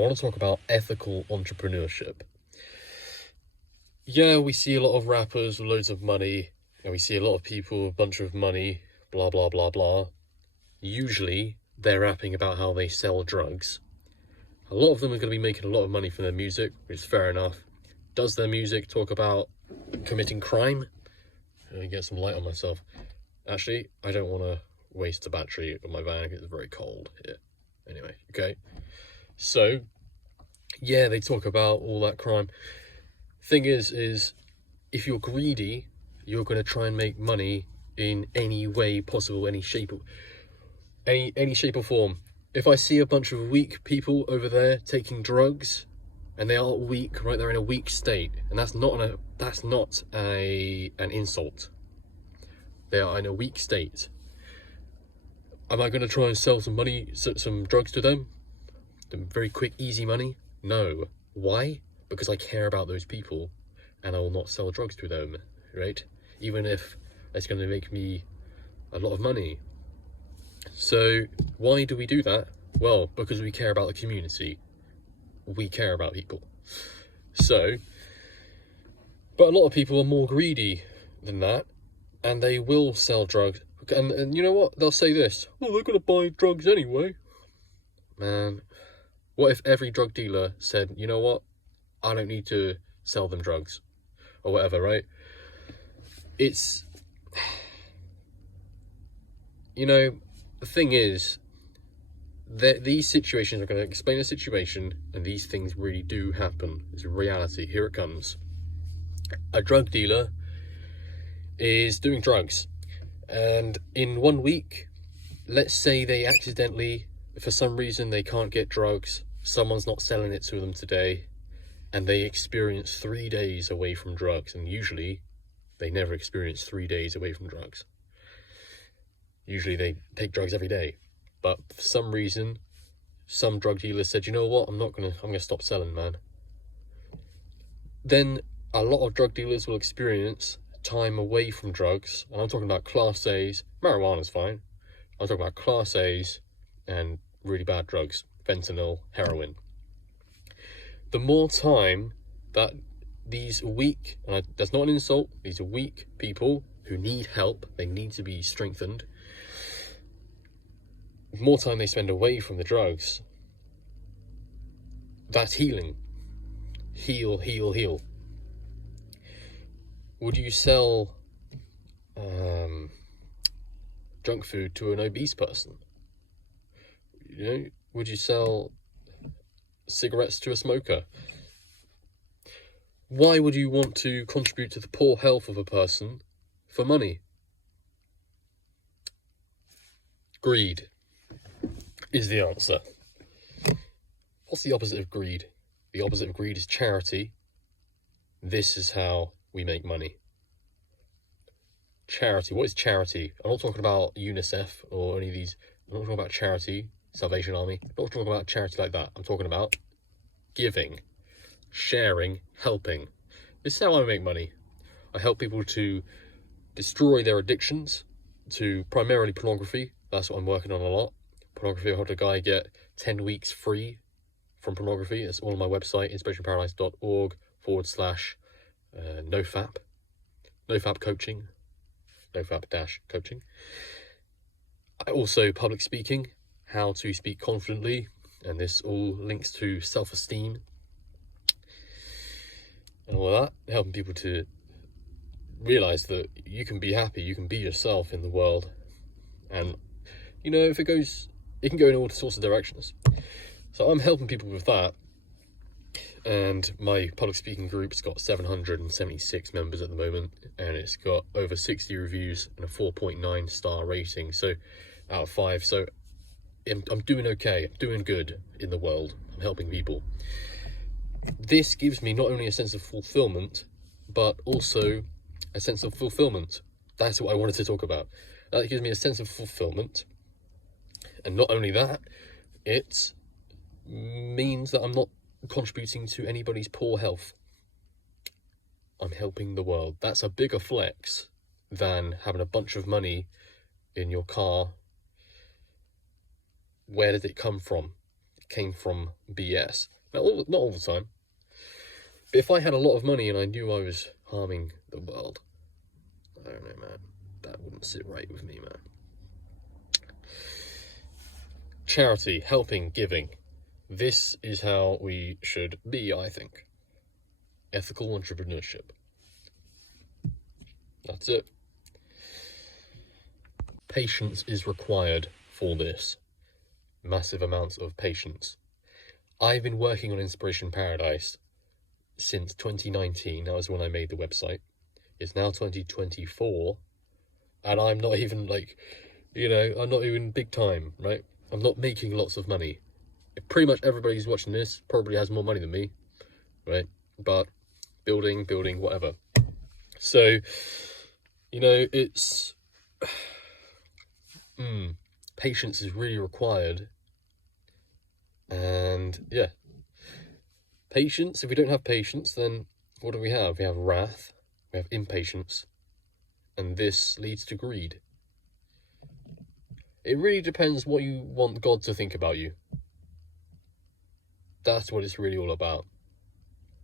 I want to talk about ethical entrepreneurship. Yeah, we see a lot of rappers with loads of money, and we see a lot of people with a bunch of money, blah, blah, blah, blah. Usually, they're rapping about how they sell drugs. A lot of them are going to be making a lot of money from their music, which is fair enough. Does their music talk about committing crime? Let me get some light on myself. Actually, I don't want to waste the battery of my van because it's very cold here. Anyway, okay. So, yeah, they talk about all that crime. Thing is if you're greedy, you're going to try and make money in any way possible, any shape or form. If I see a bunch of weak people over there taking drugs, and they are weak, right? They're in a weak state, and that's not an insult. They are in a weak state. Am I going to try and sell some drugs to them? Very quick, easy money? No. Why? Because I care about those people, and I will not sell drugs to them, right? Even if it's going to make me a lot of money. So why do we do that? Well, because we care about the community. We care about people. So, but a lot of people are more greedy than that, and they will sell drugs. And you know what? They'll say this: well, they're going to buy drugs anyway. Man, what if every drug dealer said, you know what? I don't need to sell them drugs or whatever, right? It's, you know, the thing is that these situations are going to explain a situation, and these things really do happen. It's a reality. Here it comes. A drug dealer is doing drugs, and in 1 week, let's say they accidentally, for some reason, they can't get drugs, someone's not selling it to them today, and they experience 3 days away from drugs. And usually they never experience 3 days away from drugs. Usually they take drugs every day. But for some reason, some drug dealer said, you know what, I'm gonna stop selling, man. Then a lot of drug dealers will experience time away from drugs. And I'm talking about Class A's. Marijuana's fine. I'm talking about Class A's and really bad drugs. Fentanyl, heroin. The more time that these weak, and that's not an insult, these are weak people who need help, they need to be strengthened, the more time they spend away from the drugs, that's healing. Heal, heal, heal. Would you sell junk food to an obese person? You know, would you sell cigarettes to a smoker? Why would you want to contribute to the poor health of a person for money? Greed is the answer. What's the opposite of greed? The opposite of greed is charity. This is how we make money. Charity. What is charity? I'm not talking about UNICEF or any of these. I'm not talking about charity, Salvation Army. I'm not talking about charity like that. I'm talking about giving, sharing, helping. This is how I make money. I help people to destroy their addictions to primarily pornography. That's what I'm working on a lot. Pornography. I helped a guy get 10 weeks free from pornography. It's all on my website, inspirationparadise.org/nofap. Nofap coaching. Nofap-coaching. I also public speaking, how to speak confidently, and this all links to self-esteem and all of that, helping people to realize that you can be happy, you can be yourself in the world. And you know, if it can go in all sorts of directions. So I'm helping people with that. And my public speaking group's got 776 members at the moment, and it's got over 60 reviews and a 4.9 star rating, so out of 5. So I'm doing okay, I'm doing good in the world, I'm helping people. This gives me not only a sense of fulfillment, but also a sense of fulfillment. That's what I wanted to talk about. That gives me a sense of fulfillment, and not only that, it means that I'm not contributing to anybody's poor health. I'm helping the world. That's a bigger flex than having a bunch of money in your car. Where did it come from? came from BS. Now, not all the time. But if I had a lot of money and I knew I was harming the world, I don't know, man. That wouldn't sit right with me, man. Charity, helping, giving. This is how we should be, I think. Ethical entrepreneurship. That's it. Patience is required for this. Massive amounts of patience. I've been working on Inspiration Paradise since 2019. That was when I made the website. It's now 2024, and I'm not even I'm not even big time, right? I'm not making lots of money. Pretty much everybody who's watching this probably has more money than me, right? But building, whatever. So, it's patience is really required. And yeah, patience. If we don't have patience, then what do we have? We have wrath, we have impatience, and this leads to greed. It really depends what you want God to think about you. That's what it's really all about.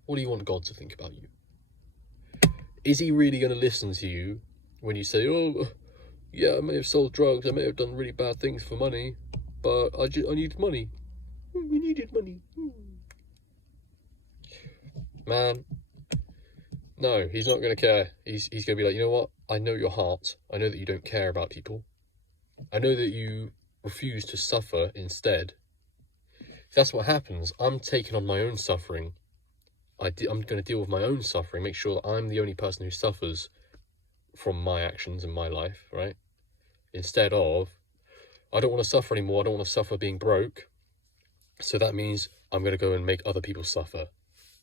What do you want God to think about you? Is he really going to listen to you when you say, oh, yeah, I may have sold drugs, I may have done really bad things for money, but I needed money. We needed money. Man, no, he's not going to care. He's going to be like, you know what? I know your heart. I know that you don't care about people. I know that you refuse to suffer instead. That's what happens. I'm taking on my own suffering. I'm going to deal with my own suffering, make sure that I'm the only person who suffers from my actions in my life, right? Instead of, I don't want to suffer anymore. I don't want to suffer being broke. So that means I'm going to go and make other people suffer,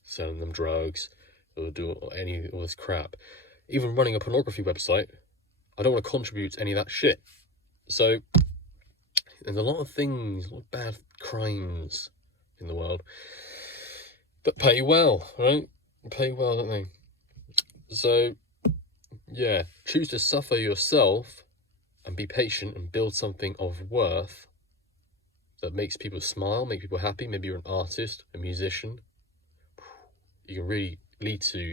selling them drugs, or do all this crap. Even running a pornography website, I don't want to contribute to any of that shit. So there's a lot of things, a lot of bad crimes in the world that pay well, right? Pay well, don't they? So, yeah, choose to suffer yourself and be patient and build something of worth that makes people smile, make people happy. Maybe you're an artist, a musician. You can really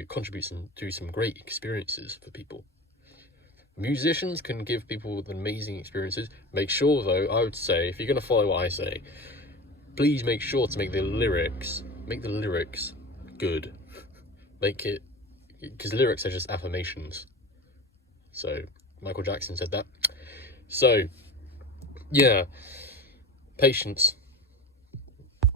contribute to some great experiences for people. Musicians can give people amazing experiences. Make sure, though, I would say, if you're going to follow what I say, please make sure to make the lyrics good. Make it, because lyrics are just affirmations. So, Michael Jackson said that. So, yeah, patience.